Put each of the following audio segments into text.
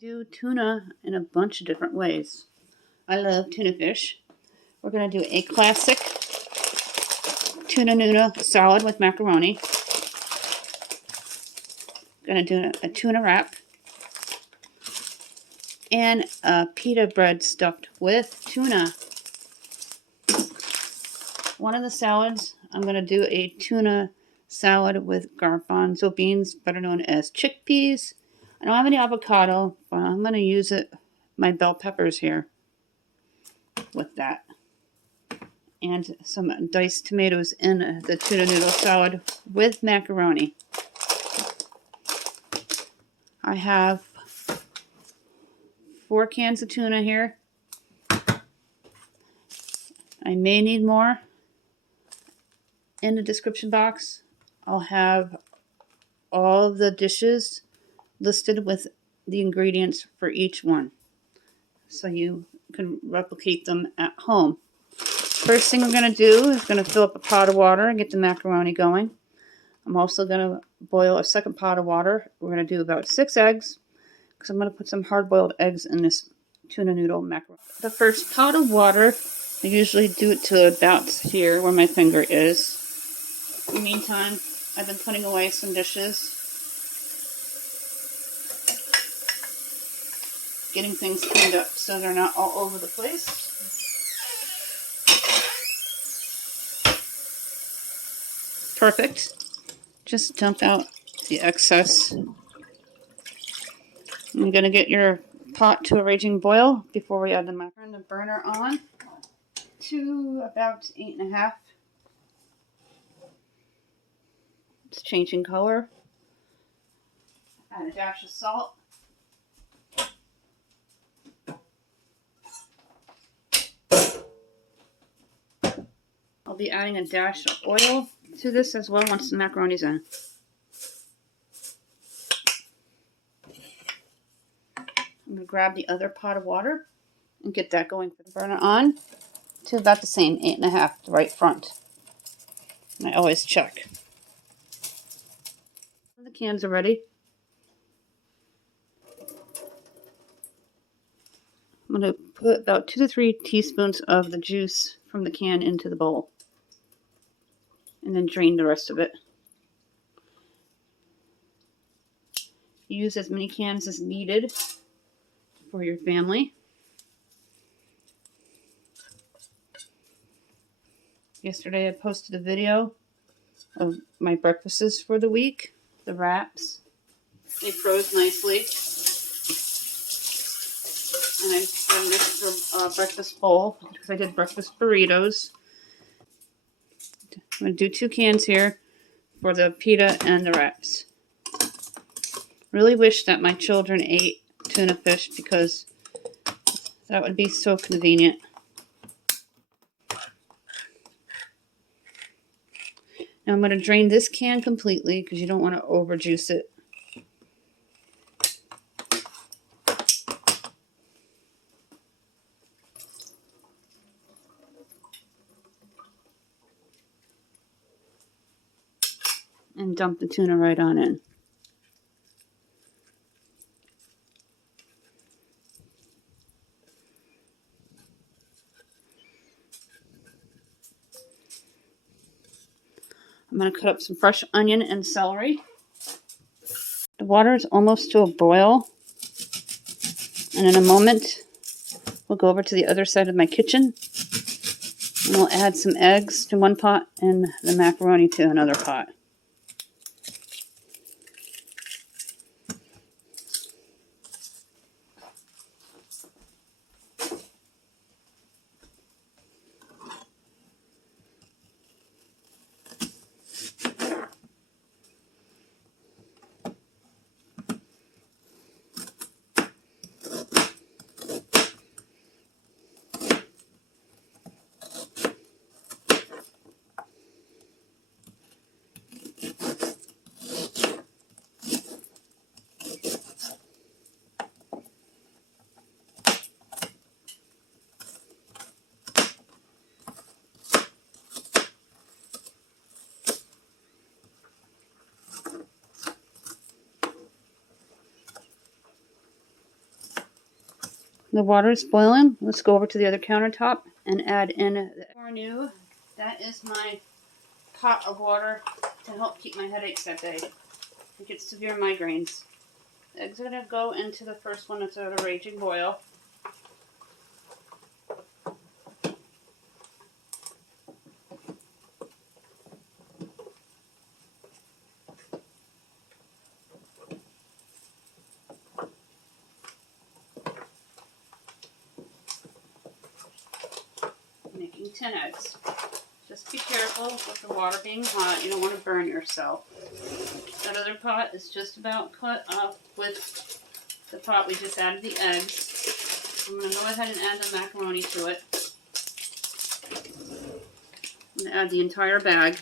Do tuna in a bunch of different ways. I love tuna fish. We're going to do a classic tuna salad with macaroni. Going to do a tuna wrap and a pita bread stuffed with tuna. One of the salads, I'm going to do a tuna salad with garbanzo beans, better known as chickpeas. I don't have any avocado, but I'm going to use my bell peppers here with that. And some diced tomatoes in the tuna noodle salad with macaroni. I have 4 cans of tuna here. I may need more. In the description box, I'll have all of the dishes listed with the ingredients for each one, so you can replicate them at home. First thing I'm going to do is going to fill up a pot of water and get the macaroni going. I'm also going to boil a second pot of water. We're going to do about 6 eggs, because I'm going to put some hard-boiled eggs in this tuna noodle macaroni. The first pot of water, I usually do it to about here where my finger is. In the meantime, I've been putting away some dishes, getting things cleaned up so they're not all over the place. Perfect. Just dump out the excess. I'm going to get your pot to a raging boil before we add the macaroni. Turn the burner on to about 8.5. It's changing color. Add a dash of salt. I'll be adding a dash of oil to this as well once the macaroni's in. I'm going to grab the other pot of water and get that going. For the burner on to about the same 8.5, the right front. And I always check. The cans are ready. I'm going to put about 2 to 3 teaspoons of the juice from the can into the bowl, and then drain the rest of it. Use as many cans as needed for your family. Yesterday I posted a video of my breakfasts for the week. The wraps. They froze nicely. And I done this for breakfast bowl because I did breakfast burritos. I'm going to do 2 cans here for the pita and the wraps. Really wish that my children ate tuna fish because that would be so convenient. Now I'm going to drain this can completely because you don't want to overjuice it. And dump the tuna right on in. I'm going to cut up some fresh onion and celery. The water is almost to a boil. And in a moment, we'll go over to the other side of my kitchen. And we'll add some eggs to one pot and the macaroni to another pot. The water is boiling. Let's go over to the other countertop and add in the new. That is my pot of water to help keep my headaches at bay. I get severe migraines. The eggs are going to go into the first one that's at a raging boil. Making 10 eggs. Just be careful with the water being hot. You don't want to burn yourself. That other pot is just about cut up with the pot we just added the eggs. I'm going to go ahead and add the macaroni to it. I'm going to add the entire bag.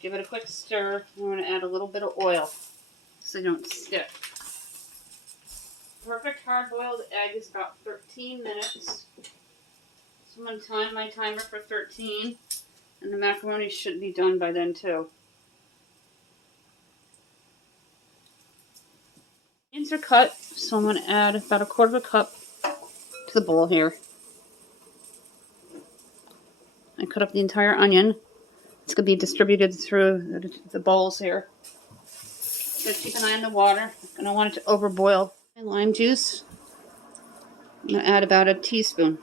Give it a quick stir. I'm going to add a little bit of oil so they don't stick. Perfect hard-boiled egg is about 13 minutes. So I'm going to time my timer for 13, and the macaroni should be done by then too. Onions are cut, so I'm going to add about 1/4 cup to the bowl here. I cut up the entire onion. It's going to be distributed through the bowls here. Just keep an eye on the water. I don't want it to overboil. And lime juice. I'm going to add about a teaspoon.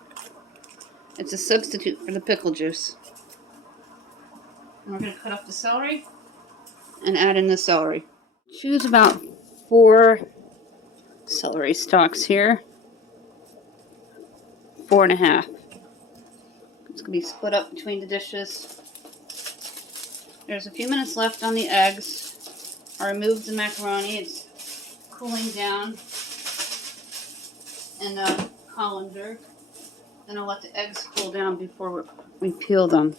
It's a substitute for the pickle juice. And we're going to cut up the celery and add in the celery. Choose about 4 celery stalks here. 4 1/2. It's going to be split up between the dishes. There's a few minutes left on the eggs. I removed the macaroni. It's cooling down in the colander. Then I'll let the eggs cool down before we peel them.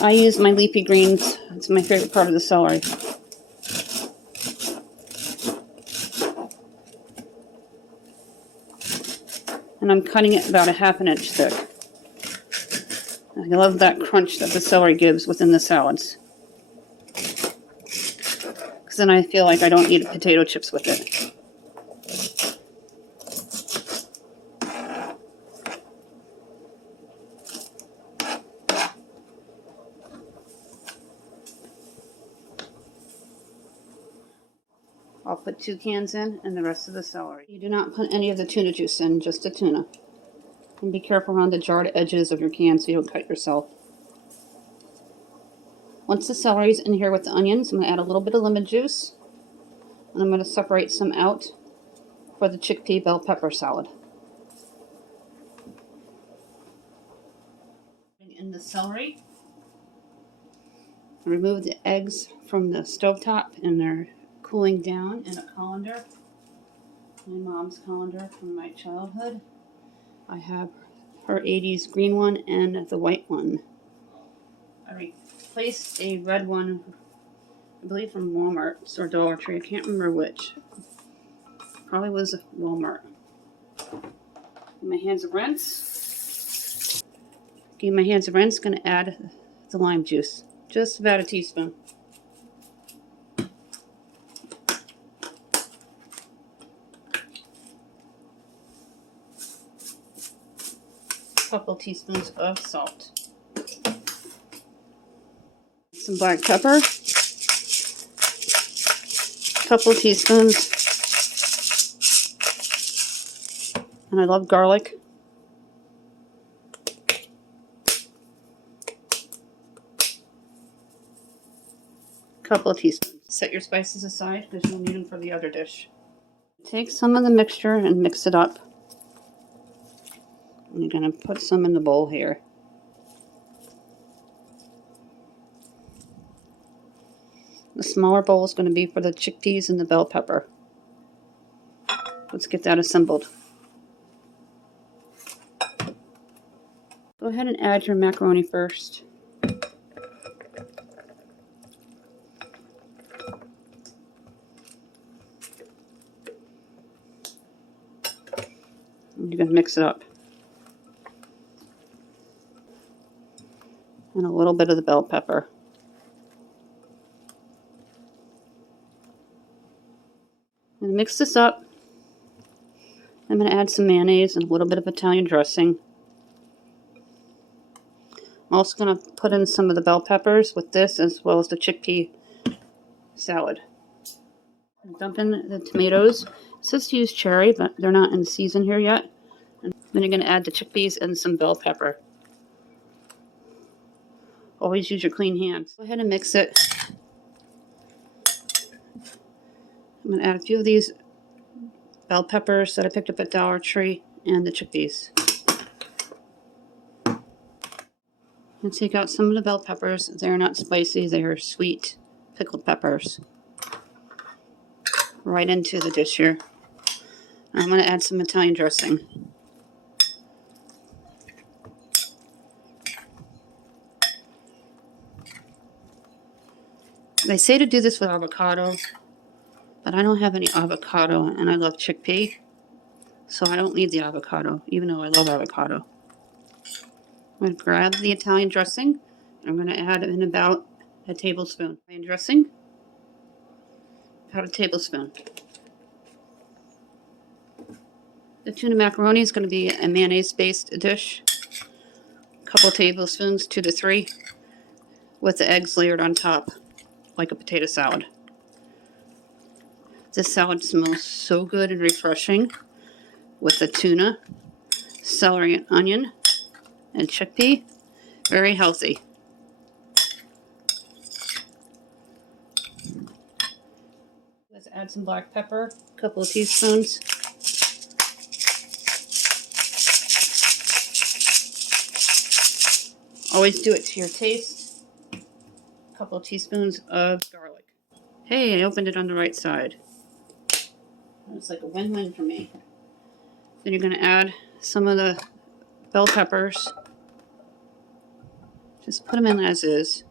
I use my leafy greens. It's my favorite part of the celery. And I'm cutting it about a 1/2 inch thick. I love that crunch that the celery gives within the salads. Because then I feel like I don't need potato chips with it. I'll put 2 cans in and the rest of the celery. You do not put any of the tuna juice in, just the tuna. And be careful around the jarred edges of your can so you don't cut yourself. Once the celery's in here with the onions, I'm going to add a little bit of lemon juice. And I'm going to separate some out for the chickpea bell pepper salad. In the celery. I remove the eggs from the stovetop and they're cooling down in a colander. My mom's colander from my childhood. I have her 80s green one and the white one. I replaced a red one, I believe from Walmart or Dollar Tree. I can't remember which. Probably was Walmart. My hands of rinse. Give my hands of rinse. Going to add the lime juice. Just about a teaspoon. Couple teaspoons of salt. Some black pepper. Couple teaspoons. And I love garlic. Couple of teaspoons. Set your spices aside because you'll need them for the other dish. Take some of the mixture and mix it up. I'm going to put some in the bowl here. The smaller bowl is going to be for the chickpeas and the bell pepper. Let's get that assembled. Go ahead and add your macaroni first. You're going to mix it up. And a little bit of the bell pepper. And mix this up. I'm going to add some mayonnaise and a little bit of Italian dressing. I'm also going to put in some of the bell peppers with this, as well as the chickpea salad. Dump in the tomatoes. It says to use cherry, but they're not in season here yet. And then you're going to add the chickpeas and some bell pepper. Always use your clean hands. Go ahead and mix it. I'm going to add a few of these bell peppers that I picked up at Dollar Tree and the chickpeas. And take out some of the bell peppers. They're not spicy, they are sweet pickled peppers. Right into the dish here. I'm going to add some Italian dressing. They say to do this with avocado, but I don't have any avocado, and I love chickpea, so I don't need the avocado, even though I love avocado. I'm going to grab the Italian dressing. I'm going to add in about a tablespoon. Italian dressing, about a tablespoon. The tuna macaroni is going to be a mayonnaise-based dish. A couple tablespoons, 2 to 3, with the eggs layered on top, like a potato salad. This salad smells so good and refreshing with the tuna, celery and onion, and chickpea. Very healthy. Let's add some black pepper, a couple of teaspoons. Always do it to your taste. A couple of teaspoons of garlic. Hey, I opened it on the right side. It's like a win-win for me. Then you're going to add some of the bell peppers. Just put them in as is.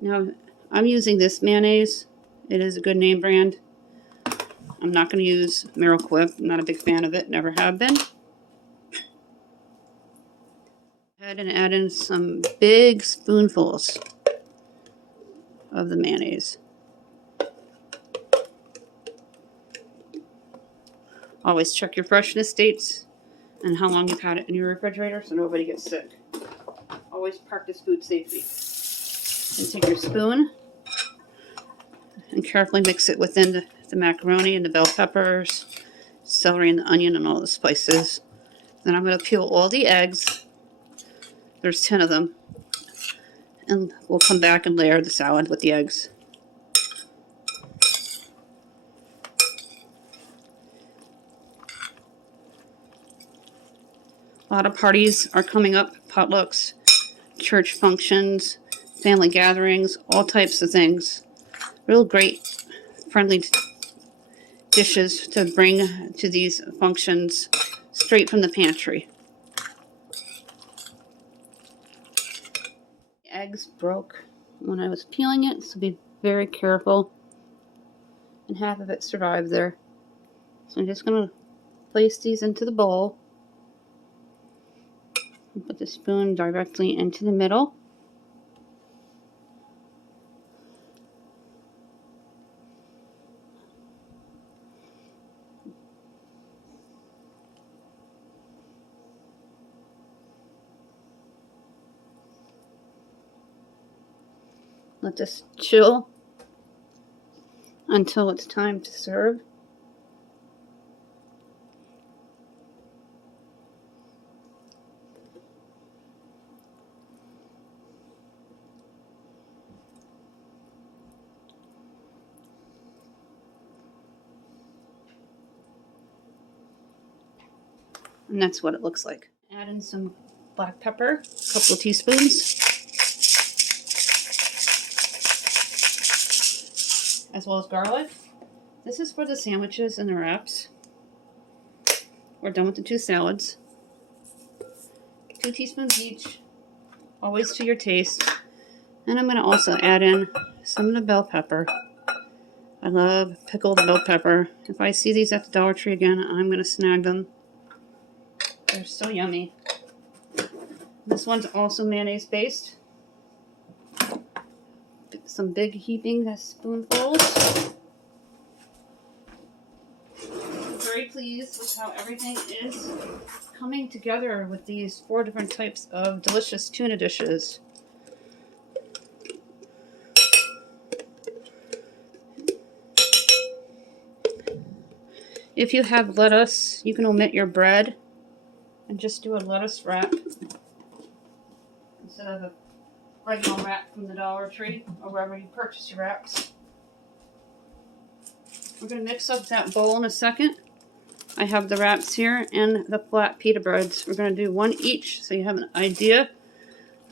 Now, I'm using this mayonnaise. It is a good name brand. I'm not going to use Miracle-Whip. I'm not a big fan of it. Never have been. Go ahead and add in some big spoonfuls of the mayonnaise. Always check your freshness dates and how long you've had it in your refrigerator so nobody gets sick. Always practice food safety. And take your spoon and carefully mix it within the macaroni and the bell peppers, celery and the onion and all the spices. Then I'm going to peel all the eggs. There's 10 of them. And we'll come back and layer the salad with the eggs. A lot of parties are coming up, potlucks, church functions, family gatherings, all types of things. Real great, friendly dishes to bring to these functions straight from the pantry. The eggs broke when I was peeling it, so be very careful. And half of it survived there. So I'm just going to place these into the bowl. And put the spoon directly into the middle. Let this chill until it's time to serve. And that's what it looks like. Add in some black pepper, a couple of teaspoons, as well as garlic. This is for the sandwiches and the wraps. We're done with the 2 salads. 2 teaspoons each, always to your taste. And I'm going to also add in some of the bell pepper. I love pickled bell pepper. If I see these at the Dollar Tree again, I'm going to snag them. They're so yummy. This one's also mayonnaise based. Some big heaping spoonfuls. I'm very pleased with how everything is coming together with these 4 different types of delicious tuna dishes. If you have lettuce, you can omit your bread and just do a lettuce wrap instead of a regular wrap from the Dollar Tree or wherever you purchase your wraps. We're going to mix up that bowl in a second. I have the wraps here and the flat pita breads. We're going to do 1 each so you have an idea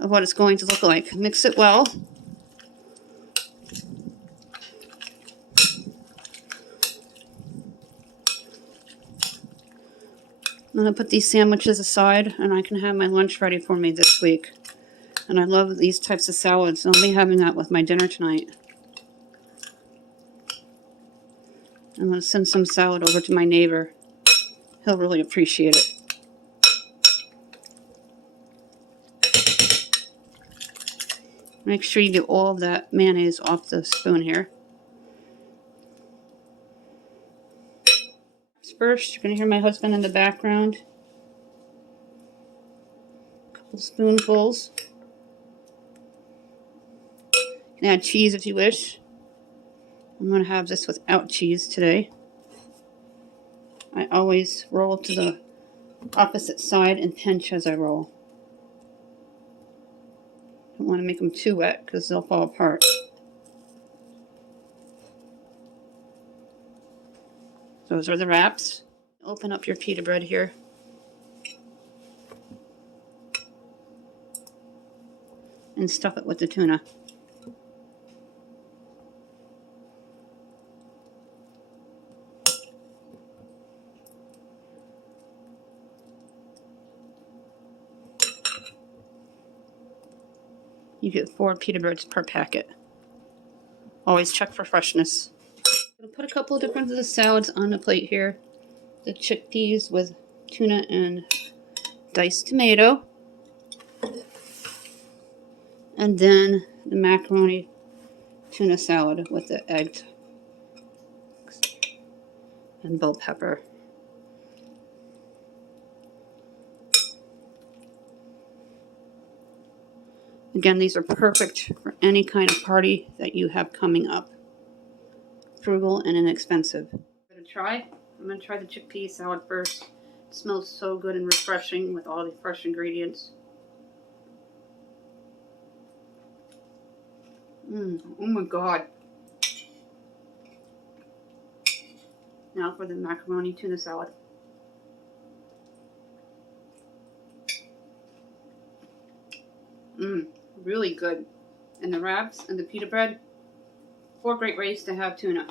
of what it's going to look like. Mix it well. I'm going to put these sandwiches aside and I can have my lunch ready for me this week. And I love these types of salads, so I'll be having that with my dinner tonight. I'm going to send some salad over to my neighbor. He'll really appreciate it. Make sure you get all of that mayonnaise off the spoon here. First, you're going to hear my husband in the background. A couple spoonfuls. You can add cheese if you wish. I'm going to have this without cheese today. I always roll to the opposite side and pinch as I roll. Don't want to make them too wet because they'll fall apart. Those are the wraps. Open up your pita bread here. And stuff it with the tuna. You get 4 pita breads per packet. Always check for freshness. I'm going to put a couple of different of the salads on the plate here. The chickpeas with tuna and diced tomato. And then the macaroni tuna salad with the egg and bell pepper. Again, these are perfect for any kind of party that you have coming up. Frugal and inexpensive. I'm going to try the chickpea salad first. It smells so good and refreshing with all the fresh ingredients. Oh my god. Now for the macaroni tuna salad. Really good. And the wraps and the pita bread. 4 great ways to have tuna.